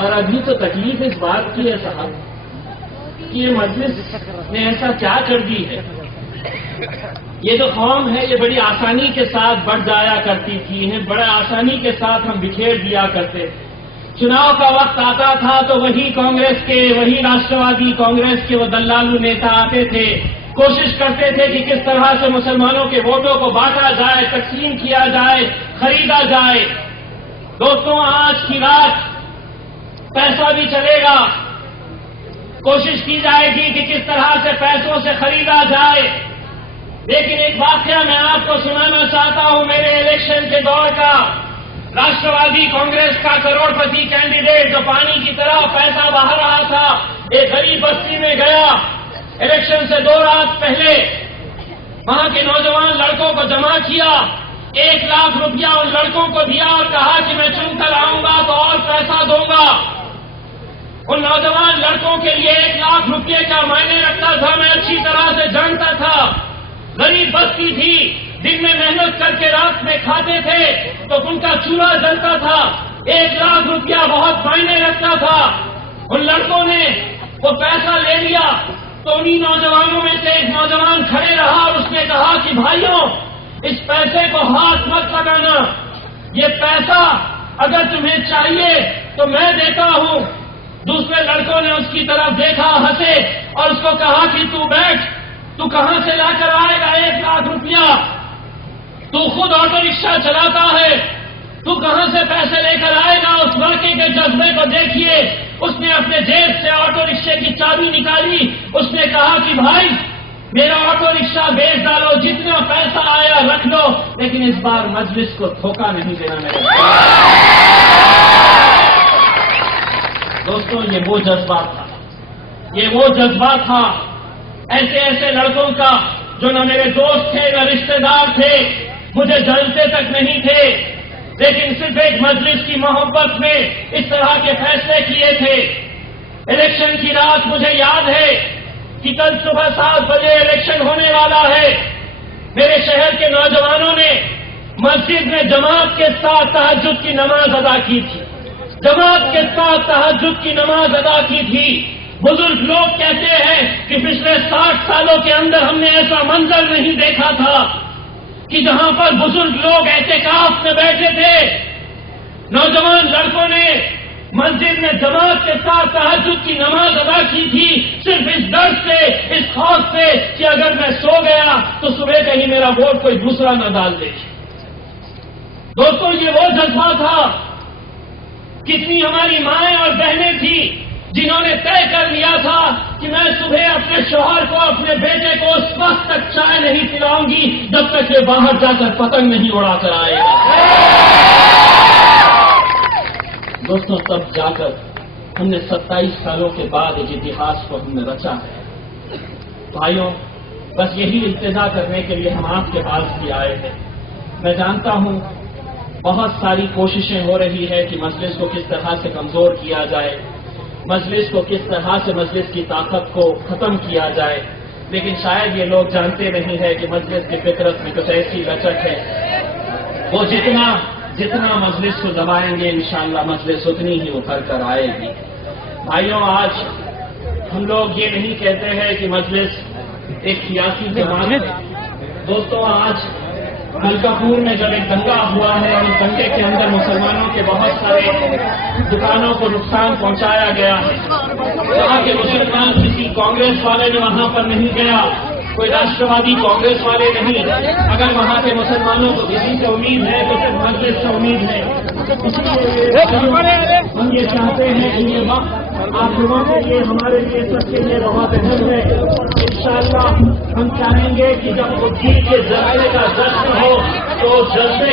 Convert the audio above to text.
اور ابھی تو تکلیف اس بات کی ہے صاحب کہ یہ مجلس نے ایسا کیا کر دی ہے. یہ جو قوم ہے یہ بڑی آسانی کے ساتھ بڑھ جایا کرتی تھی، انہیں بڑے آسانی کے ساتھ ہم بکھیر دیا کرتے. چناؤ کا وقت آتا تھا تو وہی کانگریس کے، وہی راشٹروادی کانگریس کے وہ دلالو نیتا آتے تھے، کوشش کرتے تھے کہ کس طرح سے مسلمانوں کے ووٹوں کو بانٹا جائے، تقسیم کیا جائے، خریدا جائے. دوستوں، آج کی رات پیسہ بھی چلے گا، کوشش کی جائے گی کہ کس طرح سے پیسوں سے خریدا جائے. لیکن ایک واقعہ میں آپ کو سنانا چاہتا ہوں میرے الیکشن کے دور کا. راشٹروادی کانگریس کا کروڑ پتی کینڈیڈیٹ جو پانی کی طرح پیسہ بہا رہا تھا، ایک غریب بستی میں گیا. الیکشن سے 2 رات پہلے وہاں کے نوجوان لڑکوں کو جمع کیا، 1 لاکھ روپیہ ان لڑکوں کو دیا اور کہا کہ میں چن کر آؤں گا تو اور پیسہ دوں گا. ان نوجوان لڑکوں کے لیے 1 لاکھ روپے کا معنی رکھتا تھا، میں اچھی طرح سے جانتا تھا. غریب بستی تھی، دن میں محنت کر کے رات میں کھاتے تھے تو ان کا چولہا جلتا تھا. 1 لاکھ روپیہ بہت معنی رکھتا تھا. ان لڑکوں نے وہ پیسہ لے لیا تو انہی نوجوانوں میں سے ایک نوجوان کھڑے رہا اور اس نے کہا کہ بھائیوں، اس پیسے کو ہاتھ مت لگانا، یہ پیسہ اگر تمہیں چاہیے تو میں دیتا ہوں. دوسرے لڑکوں نے اس کی طرف دیکھا، ہنسے اور اس کو کہا کہ تو بیٹھ، تو کہاں سے لا کر آئے گا 1 لاکھ روپیہ؟ تو خود آٹو رکشہ چلاتا ہے، تو کہاں سے پیسے لے کر آئے گا؟ اس لڑکے کے جذبے کو دیکھیے. اس نے اپنے جیب سے آٹو رکشے کی چابی نکالی. اس نے کہا کہ بھائی میرا آٹو رکشہ بیچ ڈالو، جتنا پیسہ آیا رکھ لو، لیکن اس بار مجلس کو دھوکہ نہیں دینا میرے. دوستوں، یہ وہ جذبہ تھا، یہ وہ جذبہ تھا ایسے ایسے لڑکوں کا جو نہ میرے دوست تھے نہ رشتہ دار تھے، مجھے جانتے تک نہیں تھے، لیکن صرف ایک مجلس کی محبت میں اس طرح کے فیصلے کیے تھے. الیکشن کی رات مجھے یاد ہے کہ کل صبح 7 بجے الیکشن ہونے والا ہے. میرے شہر کے نوجوانوں نے مسجد میں جماعت کے ساتھ تہجد کی نماز ادا کی تھی. جماعت کے ساتھ تہجد کی نماز ادا کی تھی. بزرگ لوگ کہتے ہیں کہ پچھلے 60 سالوں کے اندر ہم نے ایسا منظر نہیں دیکھا تھا کہ جہاں پر بزرگ لوگ اعتکاف میں بیٹھے تھے. نوجوان لڑکوں نے مسجد میں جماعت کے ساتھ تہجد کی نماز ادا کی تھی، صرف اس ڈر سے، اس خوف سے کہ اگر میں سو گیا تو صبح کہیں میرا ووٹ کوئی دوسرا نہ ڈال دے. دوستوں، یہ وہ جذبہ تھا. کتنی ہماری مائیں اور بہنیں تھیں جنہوں نے طے کر لیا تھا کہ میں صبح اپنے شوہر کو، اپنے بیٹے کو اس وقت تک چائے نہیں پلاؤں گی جب تک یہ باہر جا کر پتنگ نہیں اڑا کر آئے گا. دوستوں، تب جا کر ہم نے 27 سالوں کے بعد ایک اتہاس کو ہم نے رچا ہے. بھائیوں، بس یہی التجا کرنے کے لیے ہم آپ کے پاس بھی آئے ہیں. میں جانتا ہوں بہت ساری کوششیں ہو رہی ہے کہ مجلس کو کس طرح سے کمزور کیا جائے، مجلس کو کس طرح سے مجلس کی طاقت کو ختم کیا جائے، لیکن شاید یہ لوگ جانتے نہیں ہے کہ مجلس کی فطرت میں کچھ ایسی لچک ہے، وہ جتنا مجلس کو دبائیں گے انشاءاللہ مجلس اتنی ہی ابھر کر آئے گی. بھائیوں، آج ہم لوگ یہ نہیں کہتے ہیں کہ مجلس ایک سیاسی جماعت ہے. دوستوں، آج ملکاپور میں جب ایک دنگا ہوا ہے اور اس دنگے کے اندر مسلمانوں کے بہت سارے دکانوں کو نقصان پہنچایا گیا ہے. وہاں کے مسلمان کسی کانگریس والے نے وہاں پر نہیں گیا، کوئی راشٹروادی کانگریس والے نہیں. اگر وہاں کے مسلمانوں کو کسی سے امید ہے تو صرف مجلس سے امید ہے. ہم یہ چاہتے ہیں کہ یہ وقت آپ لوگوں کے لیے، ہمارے لیے، سب کے لیے بہت اہم ہے. انشاءاللہ ہم چاہیں گے کہ جب وہ دین کے جذبے کا جشن ہو تو جذبے